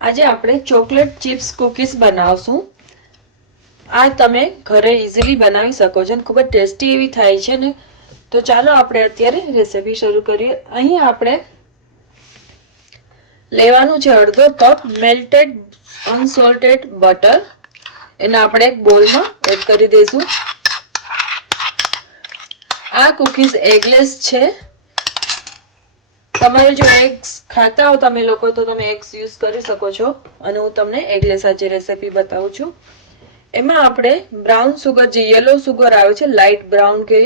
આજે આપણે chocolate chips cookies બનાવશું. આ તમે ઘરે ઇઝીલી બનાવી શકો છો અને ખૂબ જ ટેસ્ટી એવી થાય છે ને. તો ચાલો આપણે અત્યારે રેસીપી શરૂ કરીએ. અહીં આપણે લેવાનું છે અડધો કપ મેલ્ટેડ અનસોલ્ટેડ બટર. એને આપણે એક બોલમાં એડ કરી દઈશું. આ કુકીઝ એગલેસ છે. તમારે જો એગ્સ ખાતા હો તમે લોકો તો તમે એગ્સ યુઝ કરી શકો છો. અને હું તમને એગલેસ આજે રેસીપી બતાવું છું. એમાં આપણે બ્રાઉન સુગર, જે યલો સુગર આવે છે, લાઇટ બ્રાઉન કે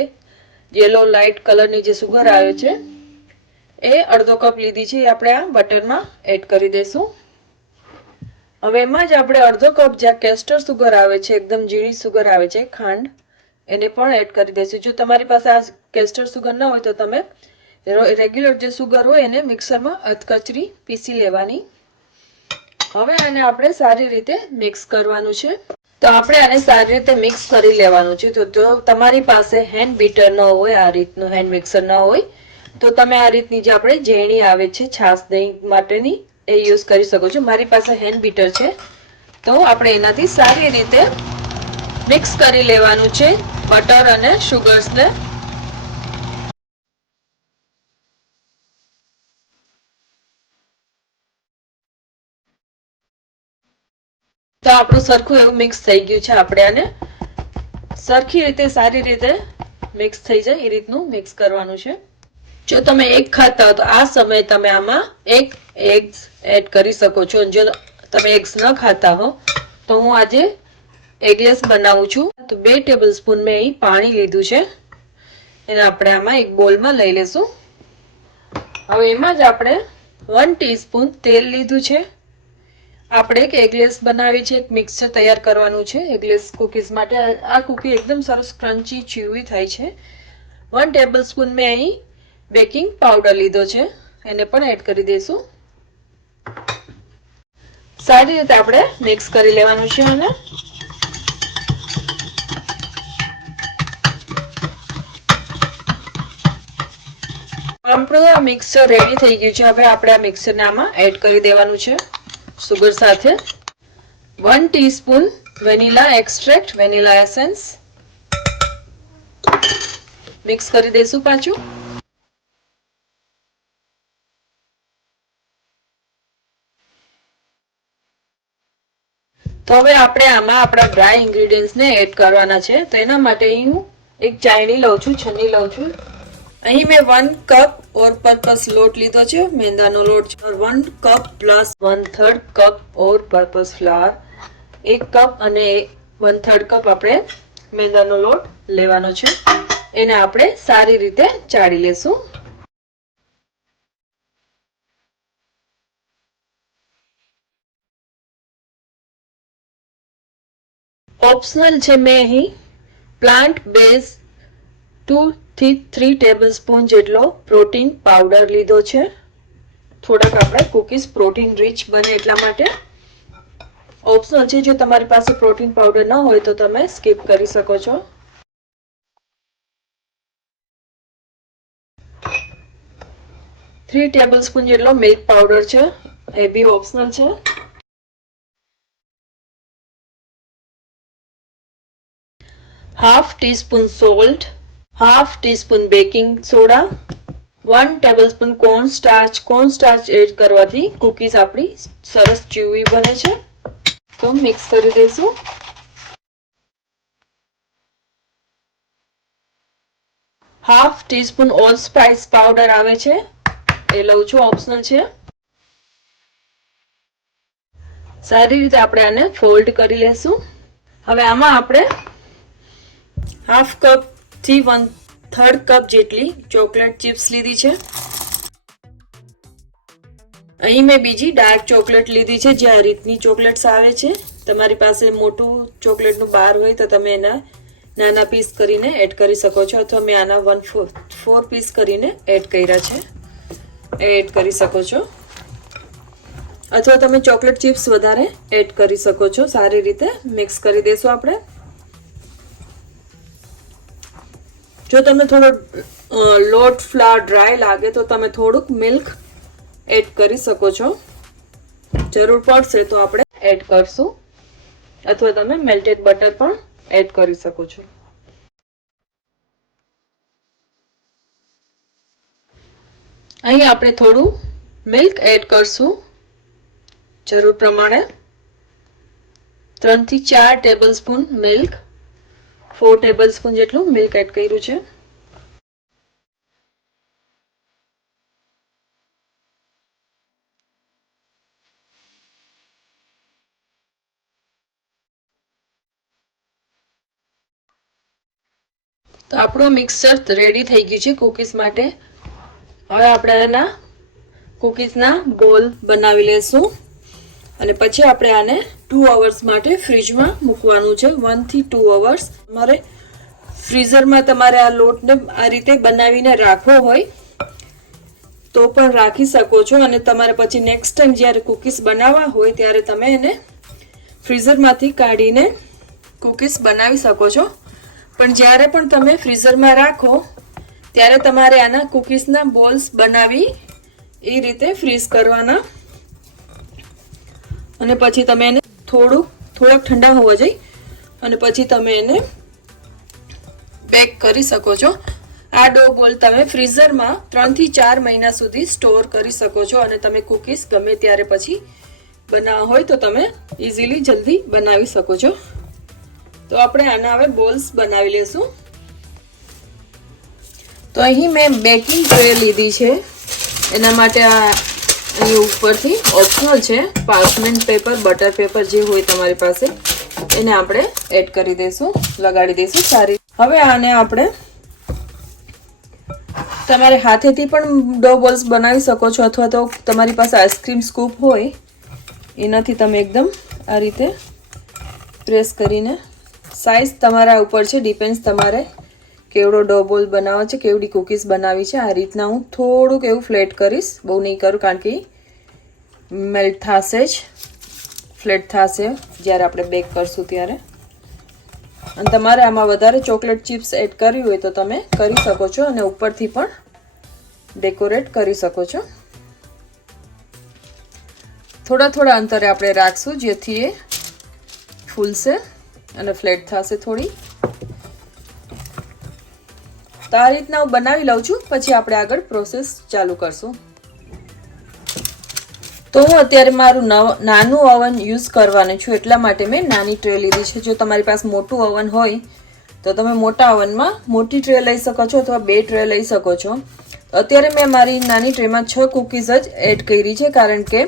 યલો લાઇટ કલરની જે સુગર આવે છે, એ અડધો કપ લીધી છે. એ આપણે આ બટરમાં એડ કરી દઈશું. હવે એમાં જ આપણે અડધો કપ જ્યાં કેસ્ટર સુગર આવે છે, એકદમ ઝીણી સુગર આવે છે, ખાંડ, એને પણ એડ કરી દઈશું. જો તમારી પાસે આ કેસ્ટર સુગર ના હોય તો તમે રેગ્યુલર જે સુગર હોય એને મિક્સરમાં અધકચરી પીસી લેવાની. હવે આને આપણે સારી રીતે મિક્સ કરવાનું છે. તો આપણે આને સારી રીતે મિક્સ કરી લેવાનું છે. તો જો તમારી પાસે હેન્ડ બીટર ન હોય, આ રીતનું હેન્ડ મિક્સર ન હોય, તો તમે આ રીતની જે આપણે ઝેણી આવે છે છાશ દહીં માટેની, એ યુઝ કરી શકો છો. મારી પાસે હેન્ડ બીટર છે, તો આપણે એનાથી સારી રીતે મિક્સ કરી લેવાનું છે બટર અને શુગર્સને. તો આપણું સરખું એવું મિક્સ થઈ ગયું છે. આપણે આને સરખી રીતે સારી રીતે મિક્સ થઈ જાય એ રીતનું મિક્સ કરવાનું છે. જો તમે એગ ખાતા હો તો આ સમયે તમે આમાં એક એગ્સ એડ કરી શકો છો. જો તમે એગ્સ ન ખાતા હો તો હું આજે એગલેસ બનાવું છું. તો 2 ટેબલ સ્પૂન મેં અહીં પાણી લીધું છે. એને આપણે આમાં એક બોલમાં લઈ લેશું. હવે એમાં જ આપણે 1 ટીસ્પૂન તેલ લીધું છે. આપણે એક એગલેસ બનાવી છે, એક મિક્સચર તૈયાર કરવાનું છે એગલેસ કુકીઝ માટે. આ કુકી એકદમ સરસ ક્રન્ચી ચ્યુવી થાય છે. 1 ટેબલ સ્પૂન મેં અહીં બેકિંગ પાવડર લીધો છે, એને પણ એડ કરી દઈશું. સારી રીતે આપણે મિક્સ કરી લેવાનું છે. અને આપણું આ મિક્સર રેડી થઈ ગયું છે. હવે આપણે આ મિક્સરને આમાં એડ કરી દેવાનું છે સુગર સાથે. 1 teaspoon vanilla extract, vanilla essence mix કરી દઈશું પાછું. તો હવે આપણે આમાં આપણા ડ્રાય ઇન્ગ્રેડિયન્ટ્સને એડ કરવાના છે. તો એના માટે હું એક ચાયણી લઉં છું, છન્ની લઉં છું. અહીં મેં 1 કપ ઓર પર્પસ લોટ લીધો છે, મેંદાનો લોટ. 1 કપ પ્લસ 1/3 કપ ઓર પર્પસ ફ્લાવર, 1 કપ અને 1/3 કપ આપણે મેંદાનો લોટ લેવાનો છે. એને આપણે સારી રીતે ચાળી લેશું. ઓપ્શનલ છે, મેં અહીં પ્લાન્ટ બેઝ 2 થી 3 ટેબલ સ્પૂન જેટલો પ્રોટીન પાવડર લીધો છે. થોડાક આપણે કુકીઝ પ્રોટીન રીચ બને એટલા માટે. ઓપ્શનલ છે. જો તમારી પાસે પ્રોટીન પાવડર ન હોય તો તમે સ્કીપ કરી શકો છો. 3 ટેબલ સ્પૂન જેટલો મિલ્ક પાવડર છે, એ બી ઓપ્શનલ છે. Half teaspoon salt, half teaspoon baking soda, 1 tablespoon corn starch. Corn starch add કરવાથી કુકીઝ આપણી સરસ ચ્યુવી બને છે. તો મિક્સ કરી દઈશું. Half teaspoon allspice powder આવે છે, એ લઉં છું, ઓપ્શનલ છે. સારી રીતે આપણે આને ફોલ્ડ કરી લેશું. હવે આમાં આપણે હાફ કપ થી 1/3 કપ જેટલી ચોકલેટ ચિપ્સ લીધી છે. અહીં મેં બીજી ડાર્ક ચોકલેટ લીધી છે, જે આ રીતની ચોકલેટ્સ આવે છે. તમારી પાસે મોટું ચોકલેટનું બાર હોય તો તમે એના નાના પીસ કરીને એડ કરી શકો છો, અથવા મેં આના 1/4 પીસ કરીને એડ કર્યા છે, એડ કરી શકો છો. અથવા તમે ચોકલેટ ચિપ્સ વધારે એડ કરી શકો છો. સારી રીતે મિક્સ કરી દેશું આપણે. જો તમને થોડો લોટ ફ્લાવર ડ્રાય લાગે તો તમે થોડુંક મિલ્ક એડ કરી શકો છો. જરૂર પડશે તો આપણે એડ કરશું, અથવા તમે મેલ્ટેડ બટર પણ એડ કરી શકો છો. અહીં આપણે થોડું મિલ્ક એડ કરશું જરૂર પ્રમાણે. 3 થી 4 ટેબલસ્પૂન મિલ્ક, 4 ટેબલસ્પૂન જેટલું મિલ્ક એડ કર્યું છે. તો આપણું મિક્સર રેડી થઈ ગયું છે કુકીઝ માટે. હવે આપણે આના કુકીઝના બોલ બનાવી લેશું અને પછી આપણે આને 2 અવર્સ માટે ફ્રીજમાં મૂકવાનું છે. 1 થી 2 અવર્સ. તમારે ફ્રીઝરમાં તમારે આ લોટને આ રીતે બનાવીને રાખવો હોય તો પણ રાખી શકો છો, અને તમારે પછી નેક્સ્ટ ટાઈમ જ્યારે કુકીઝ બનાવવા હોય ત્યારે તમે એને ફ્રીઝરમાંથી કાઢીને કુકીઝ બનાવી શકો છો. પણ જ્યારે પણ તમે ફ્રીઝરમાં રાખો ત્યારે તમારે આના કુકીઝના બોલ્સ બનાવી એ રીતે ફ્રીઝ કરવાના, અને પછી તમે એને થોડાક ઠંડા હોવા જોઈએ અને પછી તમે એને બેક કરી શકો છો. આ ડો બોલ તમે ફ્રીઝરમાં 3 થી 4 મહિના સુધી સ્ટોર કરી શકો છો, અને તમે કુકીઝ ગમે ત્યારે પછી બનાવવા હોય તો તમે ઇઝીલી જલ્દી બનાવી શકો છો. તો આપણે આના હવે બોલ્સ બનાવી લેશું. તો અહીં મેં બેકિંગ ટ્રે લીધી છે. એના માટે આ અહીં ઉપરથી ઓપ્શનલ છે પાર્ચમેન્ટ પેપર, બટર પેપર જે હોય તમારી પાસે એને આપણે એડ કરી દઈશું, લગાડી દઈશું સારી. હવે આને આપણે તમારે હાથેથી પણ ડો બોલ્સ બનાવી શકો છો, અથવા તો તમારી પાસે આઈસ્ક્રીમ સ્કૂપ હોય એનાથી તમે એકદમ આ રીતે પ્રેસ કરીને, સાઈઝ તમારા ઉપર છે, ડિપેન્ડ્સ તમારે કેવડો ડો બોલ બનાવવો છે, કેવડી કુકીઝ બનાવી છે. આ રીતના હું થોડુંક એવું ફ્લેટ કરીશ, બહુ નહીં કરું કારણ કે મેલ્ટ થશે જ, ફ્લેટ થશે જ્યારે આપણે બેક કરશું ત્યારે. અને તમારે આમાં વધારે ચોકલેટ ચિપ્સ એડ કરવી હોય તો તમે કરી શકો છો, અને ઉપરથી પણ ડેકોરેટ કરી શકો છો. થોડા અંતરે આપણે રાખશું જેથી એ ફૂલશે અને ફ્લેટ થશે થોડી. તો આ રીતના હું બનાવી લઉં છું, પછી આપણે આગળ પ્રોસેસ ચાલુ કરશું. તો હું અત્યારે મારું નાનું ઓવન યુઝ કરવાનું છું, એટલા માટે મેં નાની ટ્રે લીધી છે. જો તમારી પાસે મોટું ઓવન હોય તો તમે મોટા ઓવનમાં મોટી ટ્રે લઈ શકો છો, અથવા 2 ટ્રે લઈ શકો છો. અત્યારે મેં મારી નાની ટ્રેમાં 6 કુકીઝ જ એડ કરી છે, કારણ કે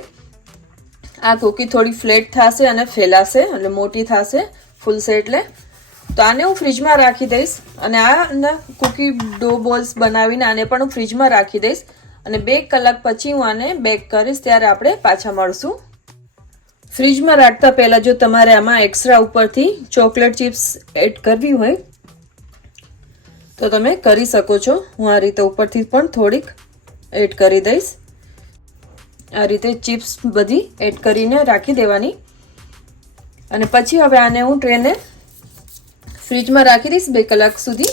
આ કુકી થોડી ફ્લેટ થશે અને ફેલાશે એટલે મોટી થશે, ફૂલશે એટલે. તો આને હું ફ્રીજમાં રાખી દઈશ, અને આ કુકી ડો બોલ્સ બનાવીને આને પણ હું ફ્રીજમાં રાખી દઈશ, અને 2 કલાક પછી હું આને બેક કરીશ ત્યારે આપણે પાછા મળશું. ફ્રીજમાં રાખતા પહેલા જો તમારે આમાં એક્સ્ટ્રા ઉપરથી ચોકલેટ ચિપ્સ એડ કરવી હોય તો તમે કરી શકો છો. હું આ રીતે ઉપરથી પણ થોડીક એડ કરી દઈશ. આ રીતે ચિપ્સ બધી એડ કરીને રાખી દેવાની, અને પછી હવે આને હું ટ્રેને ફ્રીજમાં રાખી દઈશ 2 કલાક સુધી.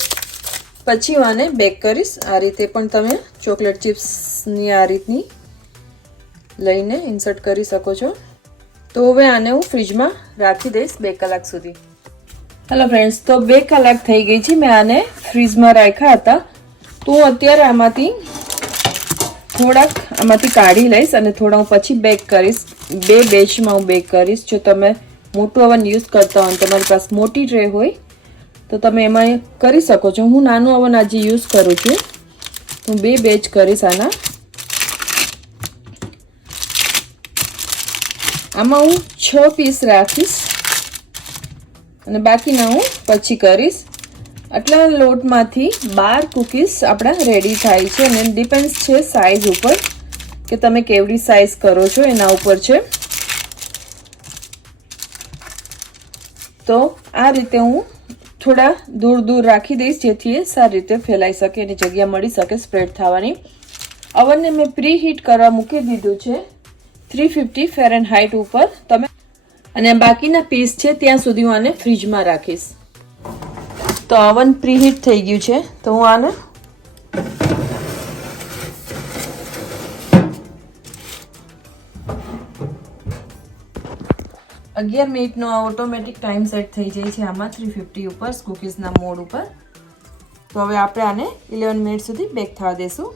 પછી હું આને બેક કરીશ. આ રીતે પણ તમે ચોકલેટ ચિપ્સની આ રીતની લઈને ઇન્સર્ટ કરી શકો છો. તો હવે આને હું ફ્રીજમાં રાખી દઈશ 2 કલાક સુધી. હેલો ફ્રેન્ડ્સ, તો 2 કલાક થઈ ગઈ છે, મેં આને ફ્રીજમાં રાખ્યા હતા. તો હું અત્યારે આમાંથી કાઢી લઈશ અને થોડા હું પછી બેક કરીશ. 2 બેચમાં હું બેક કરીશ. જો તમે મોટું ઓવન યુઝ કરતા હોય, તમારી પાસે મોટી ટ્રે હોય તો તમે એમાં કરી શકો છો. હું નાનું ઓવન આજે યુઝ કરું છું, હું 2 બેચ કરીશ આના. આમાં હું 6 પીસ રાખીશ અને બાકીના હું પછી કરીશ. આટલા લોટમાંથી 12 કુકીઝ આપણા રેડી થાય છે, અને ડિપેન્ડ્સ છે સાઈઝ ઉપર કે તમે કેવડી સાઈઝ કરો છો એના ઉપર છે. તો આ રીતે હું થોડા દૂર રાખી દઈશ જેથી એ સારી રીતે ફેલાઈ શકે, એની જગ્યા મળી શકે સ્પ્રેડ થવાની. ઓવનને મેં પ્રી હીટ કરવા મૂકી દીધું છે 350 ફેરનહાઇટ ઉપર. તમે અને બાકીના પીસ છે ત્યાં સુધી હું આને ફ્રીજમાં રાખીશ. તો ઓવન પ્રી હીટ થઈ ગયું છે, તો હું આને 11 મિનિટનો ઓટોમેટિક ટાઈમ સેટ થઈ જાય છે આમાં 350 ઉપર કુકીઝના મોડ ઉપર. તો હવે આપણે આને 11 મિનિટ સુધી બેક થવા દેશું.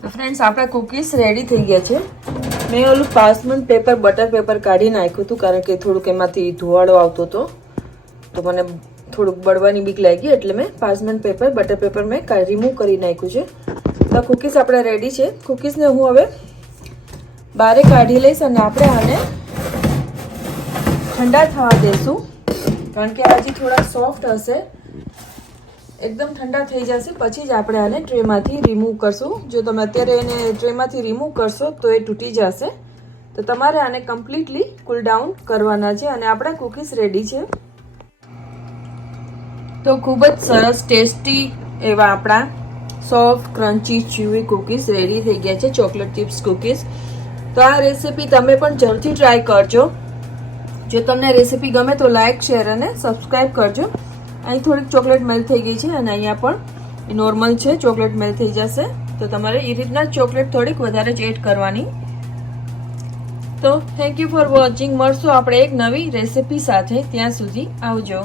તો ફ્રેન્ડ્સ આપણા કુકીઝ રેડી થઈ ગયા છે. મેં ઓલું પાર્ચમેન્ટ પેપર બટર પેપર કાઢી નાખ્યું હતું કારણ કે થોડુંક એમાંથી ધુવાળો આવતો હતો તો મને થોડુંક બળવાની બીક લાગી એટલે મેં પાર્ચમેન્ટ પેપર બટર પેપર મેં રિમૂવ કરી નાખ્યું છે. તો કુકીઝ આપણા રેડી છે. કુકીઝને હું હવે બારે કાઢી લઈશ અને આપણે આને ઠંડા થવા દેશું કારણ કે હજી થોડા સોફ્ટ હશે. એકદમ ઠંડા થઈ જશે પછી જ આપણે આને ટ્રેમાંથી રિમૂવ કરશું. જો તમે અત્યારે એને ટ્રેમાંથી રિમૂવ કરશો તો એ તૂટી જશે. તો તમારે આને કમ્પ્લીટલી કૂલ ડાઉન કરવાના છે અને આપણા કુકીઝ રેડી છે. તો ખૂબ જ સરસ ટેસ્ટી એવા આપણા સોફ્ટ ક્રન્ચી ચ્યુવી કુકીઝ રેડી થઈ ગયા છે, ચોકલેટ ચિપ્સ કુકીઝ. તો આ રેસીપી તમે પણ જરૂરથી ટ્રાય કરજો. જો તમને રેસીપી ગમે તો લાઇક શેર અને સબસ્ક્રાઈબ કરજો. અહીં થોડીક ચોકલેટ મેલ્ટ થઈ ગઈ છે અને અહીંયા પણ નોર્મલ છે, ચોકલેટ મેલ્ટ થઈ જશે. તો તમારે એ રીતના ચોકલેટ થોડીક વધારે જ એડ કરવાની. તો થેન્ક યુ ફોર વોચિંગ. મળશું આપણે એક નવી રેસીપી સાથે. ત્યાં સુધી આવજો.